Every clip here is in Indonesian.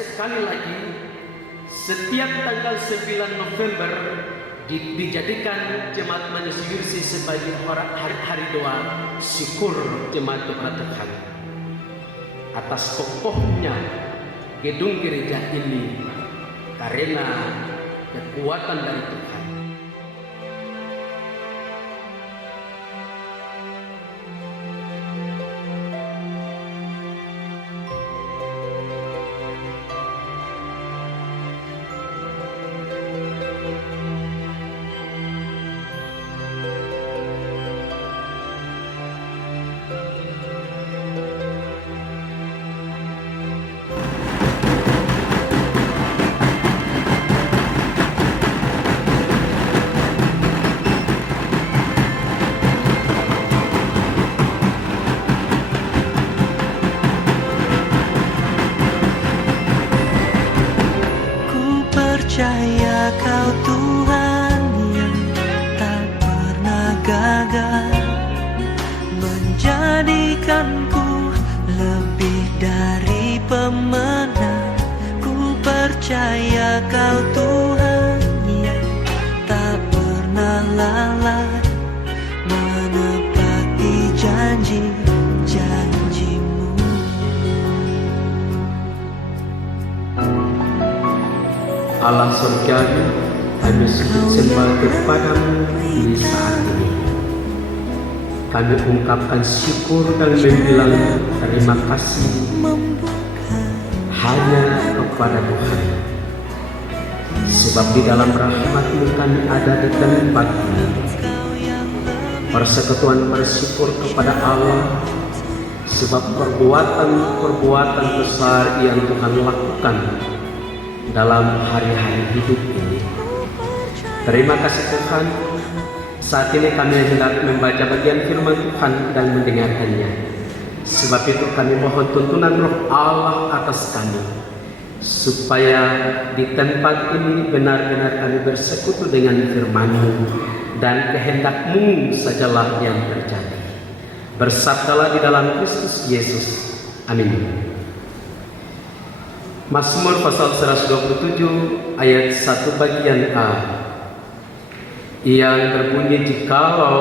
sekali lagi setiap tanggal 9 November dijadikan Jemaat Majelis Yursi sebagai hari doa syukur jemaat kepada Tuhan atas kokohnya gedung gereja ini karena kekuatan dari Tuhan. Percaya Kau Tuhan yang tak pernah gagal, menjadikanku lebih dari pemenang. Ku percaya Kau Tuhan yang tak pernah lalai, menepati janji-janji-Mu. Allah surgawi, kami sujud sembah kepada-Mu di saat ini. Kami ungkapkan syukur dan membilang terima kasih hanya kepada Tuhan. Sebab di dalam rahmat-Mu kami ada di tempat ini. Persekutuan bersyukur kepada Allah, sebab perbuatan besar yang Tuhan lakukan dalam hari-hari hidup ini. Terima kasih Tuhan. Saat ini kami hendak membaca bagian firman Tuhan dan mendengarkannya. Sebab itu kami mohon tuntunan Roh Allah atas kami, supaya di tempat ini benar-benar kami bersekutu dengan firman-Mu, dan kehendak-Mu sajalah yang terjadi. Bersabdalah di dalam Kristus Yesus. Amin. Mazmur pasal 127 ayat 1 bagian A yang berbunyi, jikalau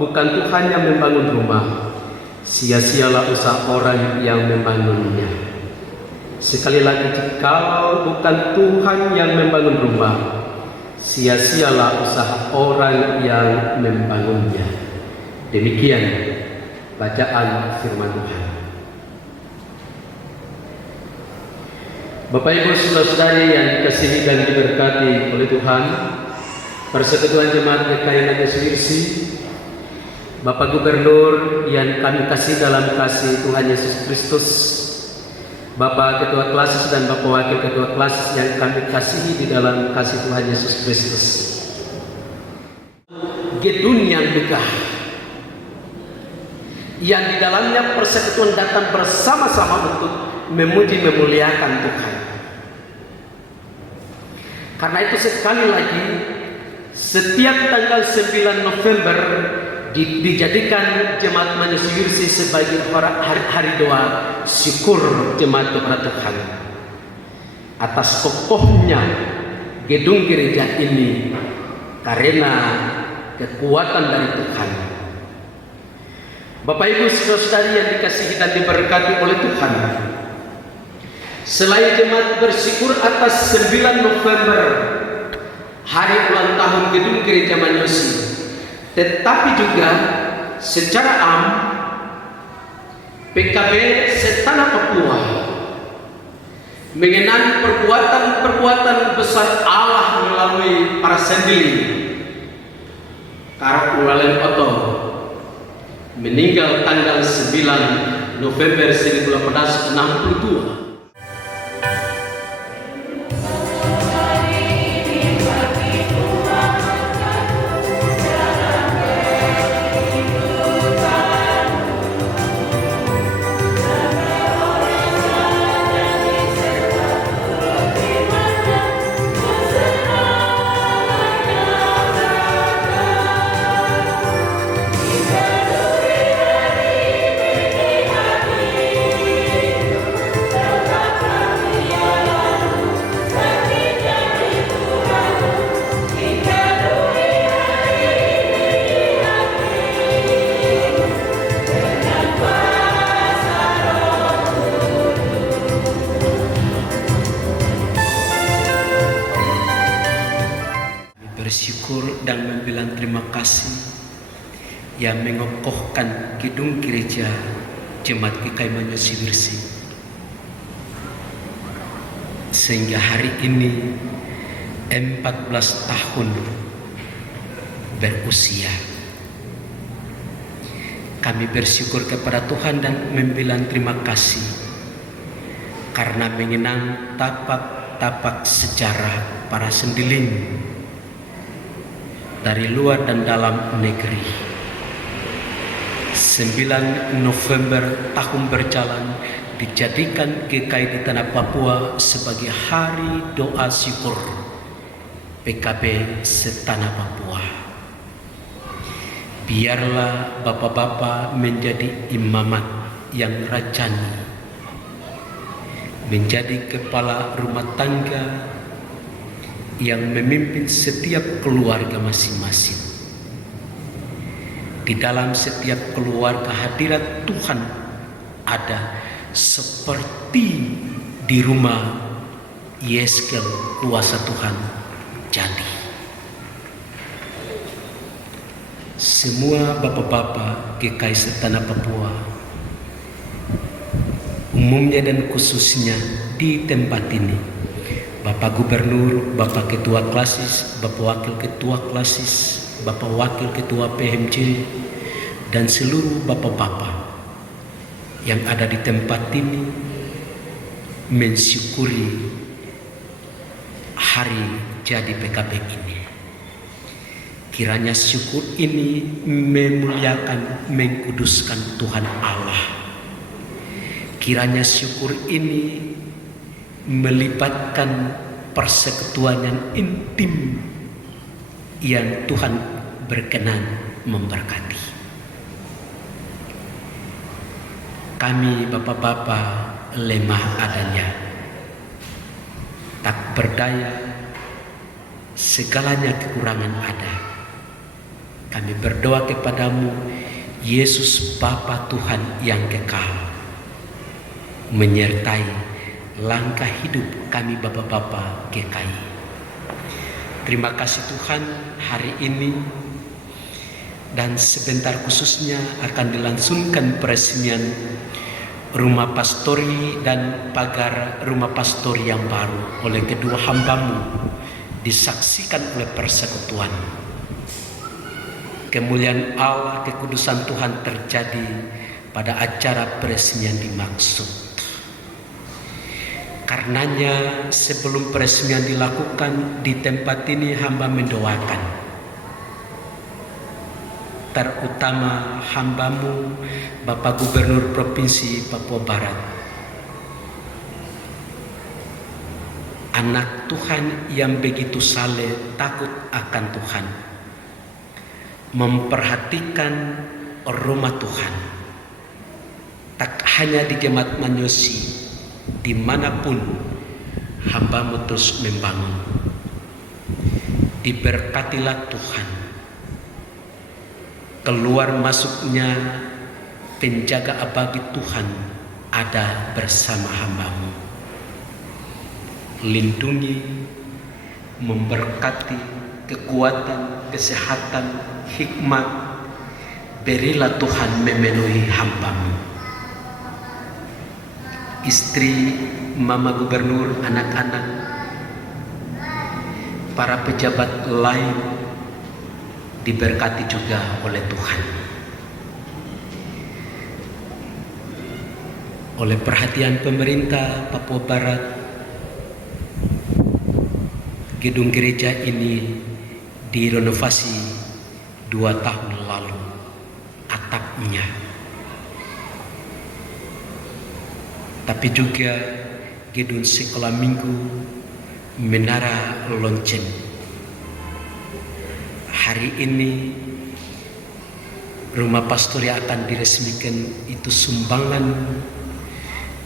bukan Tuhan yang membangun rumah, sia-sialah usaha orang yang membangunnya. Sekali lagi, jikalau bukan Tuhan yang membangun rumah, sia-sialah usaha orang yang membangunnya. Demikian bacaan firman Tuhan. Bapak Ibu saudara-saudari yang dikasihi dan diberkati oleh Tuhan, Persekutuan Jemaat GKI Majelis Yursi, Bapak Gubernur yang kami kasih dalam kasih Tuhan Yesus Kristus, Bapak Ketua Klasis dan Bapak Wakil Ketua Klasis yang kami kasihi di dalam kasih Tuhan Yesus Kristus. Gedung yang megah, yang di dalamnya persekutuan datang bersama-sama untuk memuji memuliakan Tuhan. Karena itu sekali lagi setiap tanggal 9 November dijadikan Jemaat Majelis Yursi sebagai hari doa syukur jemaat kepada Tuhan atas kokohnya gedung gereja ini karena kekuatan dari Tuhan. Bapak Ibu saudara-saudari yang dikasihi dan diberkati oleh Tuhan, selain jemaat bersyukur atas 9 November hari ulang tahun gedung gereja Manyusi, tetapi juga secara am PKB Setanah Papua mengenang perbuatan besar Allah melalui para sendiri. Karok Ulalen Oto meninggal tanggal 9 November 1862. dan terima kasih yang mengokohkan gedung gereja Jemaat GKI Manyosi Wirsik, sehingga hari ini 14 tahun berusia. Kami bersyukur kepada Tuhan dan membilang terima kasih karena mengenang tapak-tapak sejarah para sendiling dari luar dan dalam negeri. 9 November tahun berjalan dijadikan GKI di tanah Papua sebagai hari doa syukur PKB setanah Papua. Biarlah bapak-bapak menjadi imamat yang rajani, menjadi kepala rumah tangga yang memimpin setiap keluarga masing-masing. Di dalam setiap keluarga hadirat Tuhan ada seperti di rumah Yeskel, kuasa Tuhan jadi. Semua bapak-bapak GKI setanah Papua, umumnya dan khususnya di tempat ini, Bapak Gubernur, Bapak Ketua Klasis, Bapak Wakil Ketua Klasis, Bapak Wakil Ketua PMJ, dan seluruh bapak-bapak yang ada di tempat ini mensyukuri hari jadi PKB ini. Kiranya syukur ini memuliakan, mengkuduskan Tuhan Allah. Kiranya syukur ini melibatkan persekutuan yang intim yang Tuhan berkenan memberkati. Kami bapak-bapak lemah adanya, tak berdaya, segalanya kekurangan ada. Kami berdoa kepadamu, Yesus Bapa Tuhan yang kekal, menyertai langkah hidup kami bapak-bapak GKI. Terima kasih Tuhan, hari ini dan sebentar khususnya akan dilangsungkan peresmian rumah pastori dan pagar rumah pastori yang baru oleh kedua hambamu, disaksikan oleh persekutuan. Kemuliaan Allah, kekudusan Tuhan terjadi pada acara peresmian dimaksud. Karenanya sebelum peresmian dilakukan di tempat ini, hamba mendoakan terutama hambamu Bapak Gubernur Provinsi Papua Barat, anak Tuhan yang begitu saleh, takut akan Tuhan, memperhatikan rumah Tuhan, tak hanya di Jemaat Manyosi, dimanapun hambamu terus membangun. Diberkatilah Tuhan, keluar masuknya penjaga abadi Tuhan ada bersama hambamu. Lindungi, memberkati, kekuatan, kesehatan, hikmat, berilah Tuhan memenuhi hambamu. Istri, mama gubernur, anak-anak, para pejabat lain diberkati juga oleh Tuhan. Oleh perhatian pemerintah Papua Barat, gedung gereja ini direnovasi 2 tahun lalu, atapnya. Tapi juga gedung sekolah minggu, menara lonceng. Hari ini rumah pastori akan diresmikan, itu sumbangan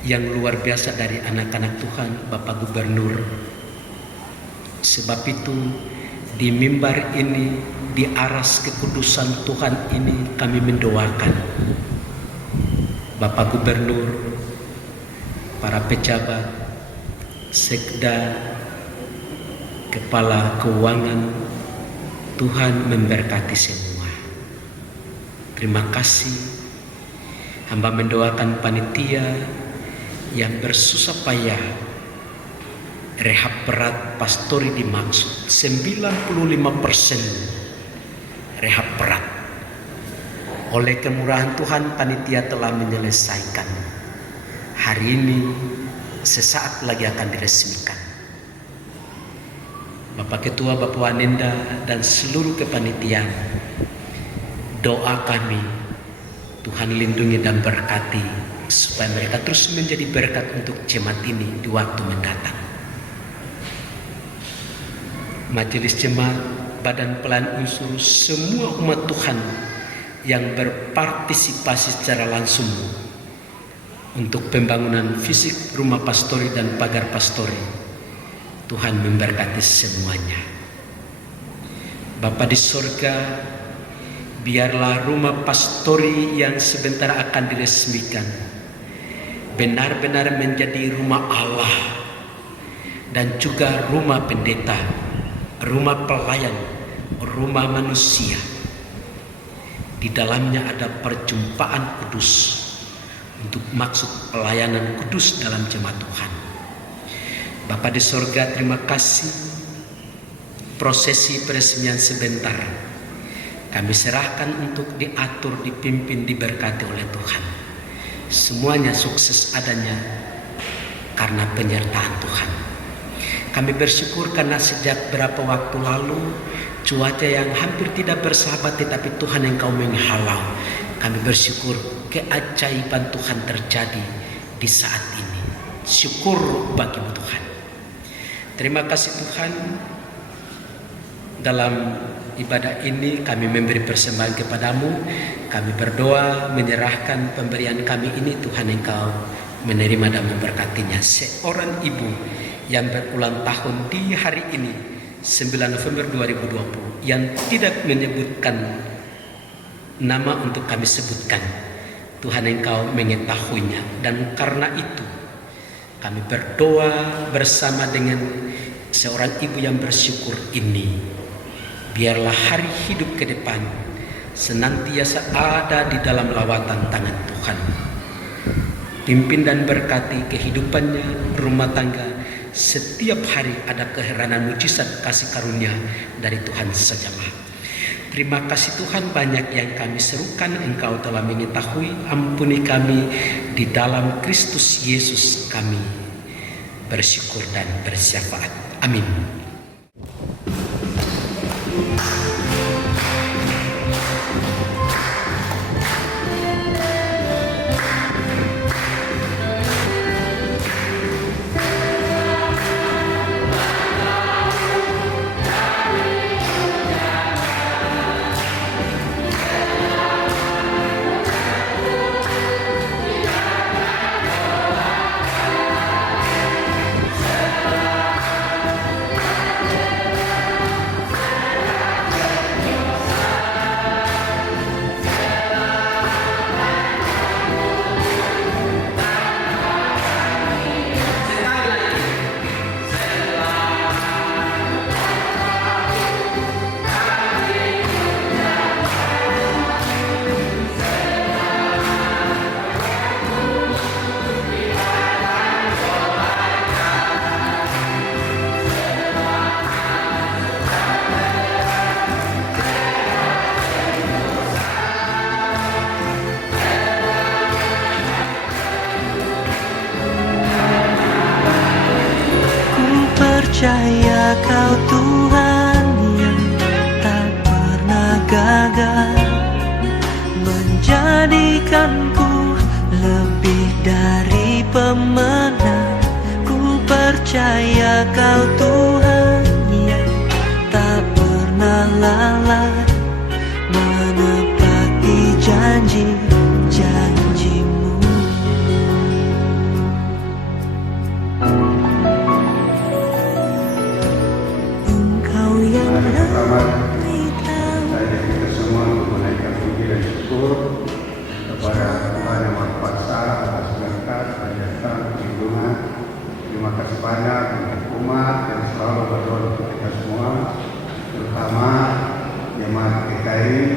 yang luar biasa dari anak-anak Tuhan, Bapak Gubernur. Sebab itu di mimbar ini, di aras kekudusan Tuhan ini, kami mendoakan Bapak Gubernur, para pejabat, sekda, kepala keuangan, Tuhan memberkati semua. Terima kasih. Hamba mendoakan panitia yang bersusah payah rehab berat pastori dimaksud 95% rehab berat. Oleh kemurahan Tuhan, panitia telah menyelesaikan. Hari ini sesaat lagi akan diresmikan. Bapak Ketua, Bapak Wanenda, dan seluruh kepanitiaan, doa kami Tuhan lindungi dan berkati supaya mereka terus menjadi berkat untuk jemaat ini di waktu mendatang. Majelis jemaat, badan pelayan unsur, semua umat Tuhan yang berpartisipasi secara langsung untuk pembangunan fisik rumah pastori dan pagar pastori, Tuhan memberkati semuanya. Bapa di sorga, biarlah rumah pastori yang sebentar akan diresmikan benar-benar menjadi rumah Allah dan juga rumah pendeta, rumah pelayan, rumah manusia. Di dalamnya ada perjumpaan kudus untuk maksud pelayanan kudus dalam jemaat Tuhan. Bapa di sorga, terima kasih. Prosesi peresmian sebentar kami serahkan untuk diatur, dipimpin, diberkati oleh Tuhan. Semuanya sukses adanya karena penyertaan Tuhan. Kami bersyukur karena sejak berapa waktu lalu cuaca yang hampir tidak bersahabat, tetapi Tuhan Engkau menghalau. Kami bersyukur keajaiban Tuhan terjadi di saat ini. Syukur bagimu Tuhan. Terima kasih Tuhan. Dalam ibadah ini kami memberi persembahan kepadamu. Kami berdoa menyerahkan pemberian kami ini, Tuhan Engkau menerima dan memberkatinya. Seorang ibu yang berulang tahun di hari ini 9 November 2020 yang tidak menyebutkan nama untuk kami sebutkan, Tuhan Engkau mengetahuinya, dan karena itu kami berdoa bersama dengan seorang ibu yang bersyukur ini. Biarlah hari hidup ke depan senantiasa ada di dalam lawatan tangan Tuhan. Pimpin dan berkati kehidupannya, rumah tangga. Setiap hari ada keheranan mujizat kasih karunia dari Tuhan sejamaah. Terima kasih Tuhan, banyak yang kami serukan, Engkau telah mengetahui. Ampuni kami di dalam Kristus Yesus, kami bersyukur dan bersyafaat. Amin. Percaya Kau Tuhan yang tak pernah gagal, menjadikanku lebih dari pemenang. Ku percaya Kau Tuhan yang tak pernah lalai, menepati janji-janji-Mu. Saya kita semua menaikkan puji dan syukur kepada Tuhan Yang Maha Kuasa atas berkat, hajatan, perlindungan. Terima kasih banyak untuk umat yang selalu berdoa untuk kita semua, terutama hari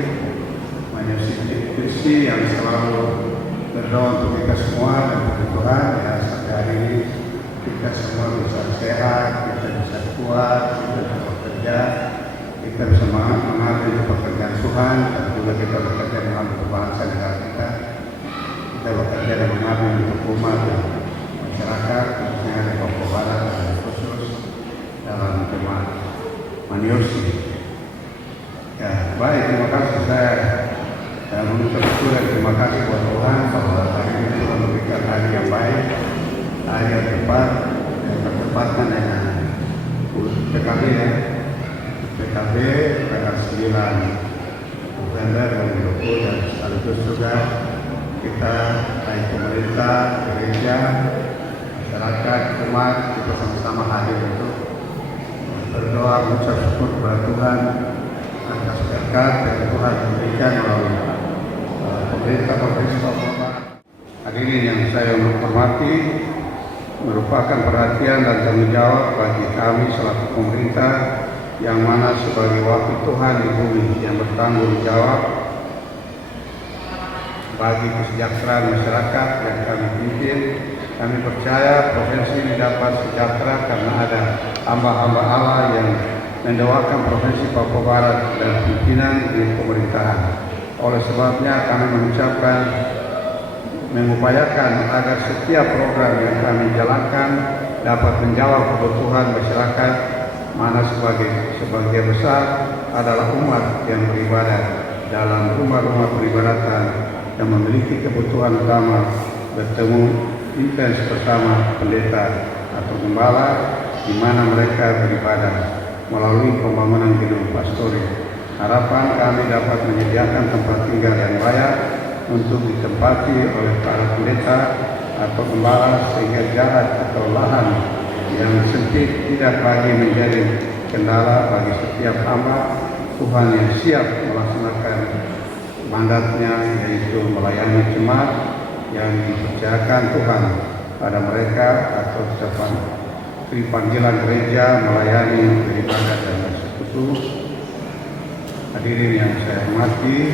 Majelis Kristi yang selalu berdoa untuk kita semua dan untuk Tuhan, ya sampai hari ini kita semua bisa sehat, kita bisa kuat, kita bisa bekerja, kita bisa mengambil pekerjaan Tuhan, dan juga kita bekerja mengambil bangsa negara kita bekerja dan mengambil untuk umat dan masyarakat, khususnya di Papua Barat dan khusus dalam jemaat Maniosi. Ya, baik, terima kasih saya mengucap syukur dan terima kasih buat Tuhan bahwa hari ini Tuhan memberikan hari yang baik, hari yang tepat, yang bertepatan dengan PKB ya. PKB tanggal 9 November 2020 dan sekaligus juga kita baik pemerintah, gereja, masyarakat, umat kita sama-sama hadir untuk berdoa mengucap syukur kepada Tuhan atas berkat yang Tuhan memberikan melalui pemerintah Provinsi Papua Barat. Hadirin yang saya hormati, merupakan perhatian dan tanggung jawab bagi kami selaku pemerintah yang mana sebagai wakil Tuhan di bumi yang bertanggung jawab bagi kesejahteraan masyarakat yang kami pimpin. Kami percaya provinsi ini dapat sejahtera karena ada hamba-hamba Allah yang mendoakan provinsi Papua Barat dan pimpinan di pemerintahan. Oleh sebabnya kami mengupayakan agar setiap program yang kami jalankan dapat menjawab kebutuhan masyarakat, mana sebagian besar adalah umat yang beribadah dalam rumah-rumah peribadatan yang memiliki kebutuhan utama bertemu intens bersama pendeta atau gembala di mana mereka beribadah melalui pembangunan gedung pastori. Harapan kami dapat menyediakan tempat tinggal yang layak untuk ditempati oleh para pendeta atau gembala sehingga jarak atau lahan yang sempit tidak lagi menjadi kendala bagi setiap hamba Tuhan yang siap melaksanakan mandatnya, yaitu melayani jemaat yang dipercayakan Tuhan pada mereka atau ucapan panggilan gereja melayani beribadah dan bersekutu. Hadirin yang saya hormati,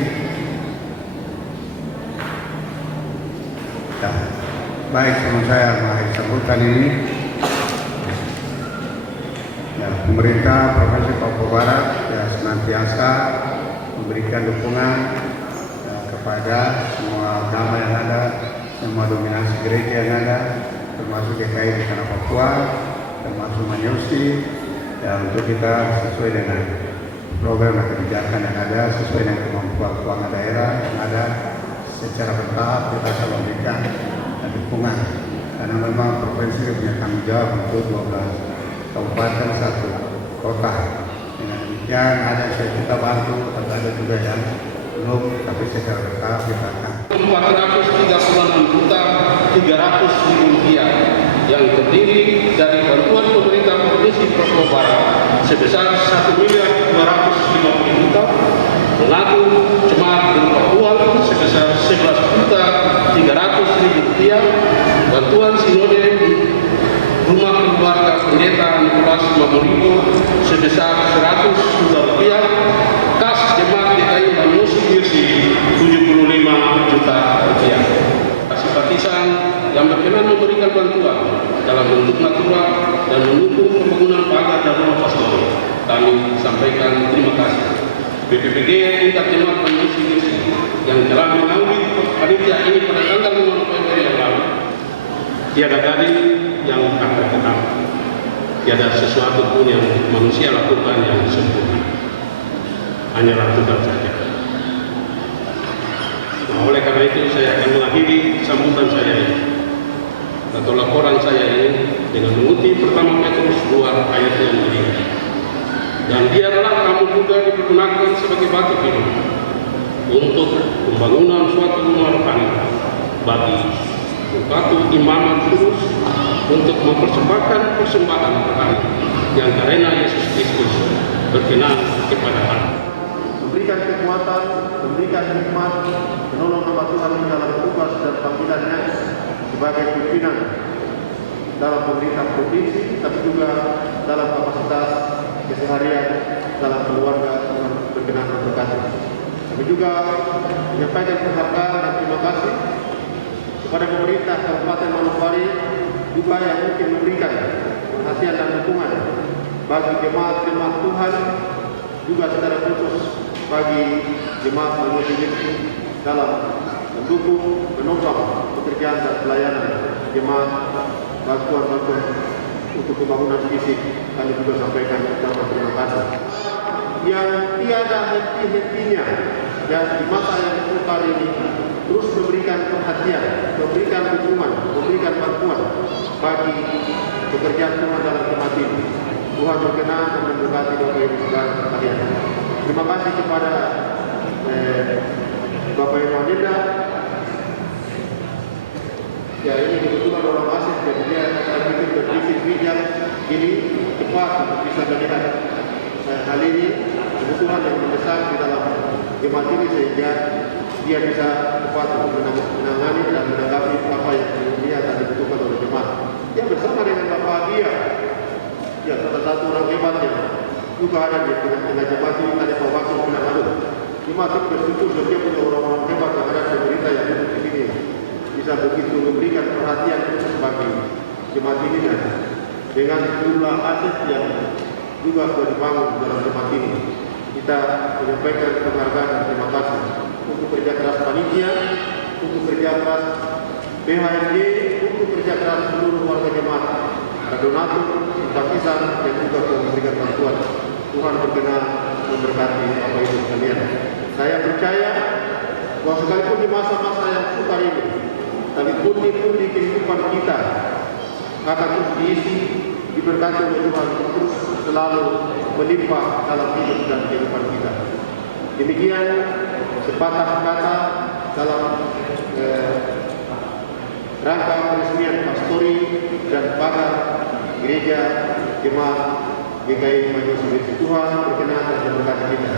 ya, baik teman saya mari sambutan ini. Ya, pemerintah Provinsi Papua Barat ya senantiasa memberikan dukungan ya, kepada semua agama yang ada, semua dominasi gereja yang ada, termasuk GKI di tanah Papua, termasuk Maniosi, dan untuk kita sesuai dengan program dan kebijakan yang ada, sesuai dengan kemampuan keuangan daerah yang ada, secara bertahap kita akan memberikan dukungan. Karena memang provinsi punya tanggung jawab untuk 12 kabupaten 1 kota. Dengan demikian ada yang kita bantu, tapi ada juga yang belum, tapi secara bertahap kita akan. 436.300.000 rupiah yang terdiri dari bantuan pemerintah Provinsi Papua Barat sebesar 1.250.000, mengaku jemaat berupa uang sebesar 11.300.000 rupiah, bantuan sinode rumah keluarga pendeta Nicholas Mamuribo sebesar 100 juta rupiah, kas jemaat GKI Maniosi Girsi 75 juta rupiah. Simpatisan yang berkenan memberikan bantuan dalam bentuk natural dan mendukung pembangunan pagar dan rumah pastori, kami sampaikan terima kasih. BPPG tingkat jemaat Maniosi Girsi yang telah mengaudit panitia ini pada tanggal 5 November yang lalu, tiada gading yang akan tetap, tiada sesuatu pun yang manusia lakukan yang sempurna, hanyalah Tuhan saja. Nah, oleh karena itu saya akan mengakhiri sambutan saya ini atau laporan saya ini dengan mengutip pertama Petrus 2 ayat yang berikut. Dan biarlah kamu juga dipergunakan sebagai batu hidup untuk pembangunan suatu rumah rohani bagi batu imaman kudus, untuk mempersembahkan persembahan rohani yang karena Yesus Kristus berkenan kepada Allah. Memberikan kekuatan, memberikan hikmat, menolong hamba Tuhan dalam tugas dan panggilannya sebagai pimpinan dalam pemerintah provinsi, tapi juga dalam kapasitas keseharian dalam keluarga Tuhan berkenan memberkati. Kami juga menyampaikan penghargaan dan terima kasih kepada pemerintah Kabupaten Manokwari juga yang mungkin memberikan perhatian dan dukungan bagi jemaat-jemaat Tuhan, juga secara khusus bagi jemaat Manusia dalam mendukung, menopang pekerjaan dan pelayanan jemaat bantuan-bantuan untuk pembangunan fisik. Kami juga sampaikan ucapan terima kasih yang tiada henti-hentinya dan di masa yang sukar ini terus memberikan perhatian, memberikan dukungan, memberikan bantuan bagi pekerjaan Tuhan dalam jemaat ini. Tuhan berkenan dan memberkati Bapak Ibu Saudara sekalian. Terima kasih kepada Bapak Ibu Ananda. Ya, ini kebetulan orang asing, jadi dia saya pikir berpikir bijak ini cepat untuk bisa melihat hal ini kebutuhan yang mendesak di dalam jemaat ini sehingga dia bisa cepat untuk menangani dan menanggapi apa yang dilihat dan dibutuhkan oleh jemaat. Ya, bersama dengan Bapak dia, ya salah satu orang hebat yang juga ada di tengah jemaat ini tadi Pak Wakil bilang ada. Jemaat itu bersyukur dia punya orang-orang hebat yang ada pemerintah yang duduk di sini bisa begitu memberikan perhatian bagi jemaat ini dan dengan jumlah aset yang juga sudah dibangun dalam jemaat ini. Kita menyampaikan penghargaan dan terima kasih untuk kerja keras panitia, untuk kerja keras BHMD, untuk kerja keras seluruh warga jemaat, para donatur, simpatisan yang juga telah memberikan bantuan. Tuhan berkenan memberkati Bapak Ibu sekalian. Saya percaya bahwa sekalipun di masa-masa yang sukar ini, sekalipun di kehidupan kita akan terus diisi, diberkati oleh Tuhan terus selalu melimpah dalam hidup dan kehidupan kita. Demikian sepatah kata dalam rangka peresmian pastori dan pagar gereja jemaat GKI Majelis Misi. Tuhan berkenan dan memberkati kita.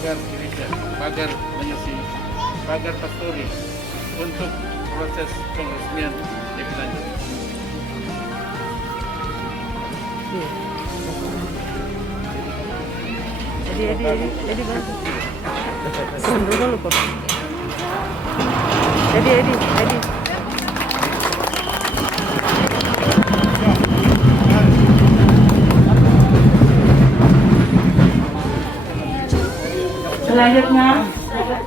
pagar gereja, pagar mengisi, pagar pastori untuk proses peresmian lebih lanjut. Jadi bagus. Mundur dulu, Pak. Jadi. Selanjutnya,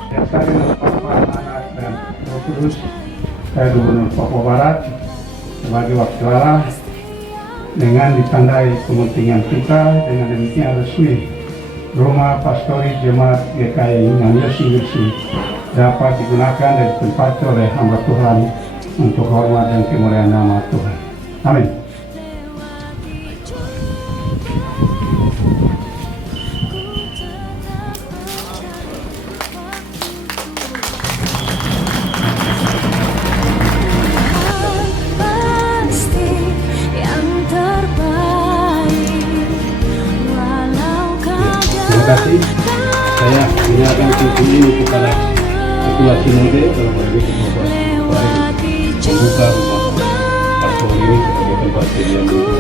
Yang saya dengan Bapak, Anak, dan Roh Kudus, saya Gubernur Papua Barat sebagai wakil Allah dengan ditandai kepentingan kita dengan demikian resmi Rumah Pastori Jemaat GKI Manusia Misi dapat digunakan dan ditempati oleh hamba Tuhan untuk hormat dan kemuliaan nama Tuhan. Amin. Terima kasih. Saya menyerahkan cincin ini kepada Ketua Sinode dalam hal ini Ketua membuka rumah pastor ini sebagai tempat kediaman.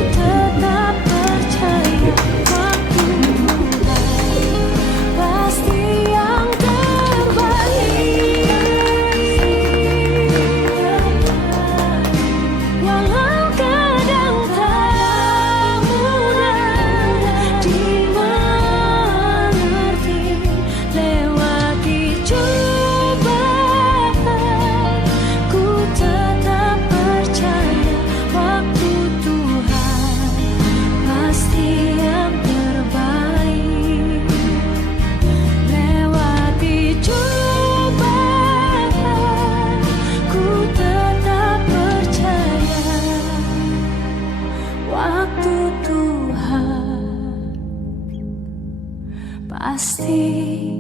pasti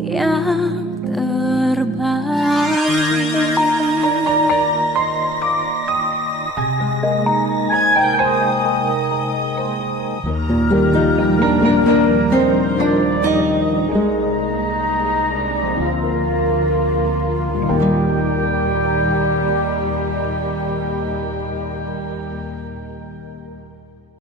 yang terbaik.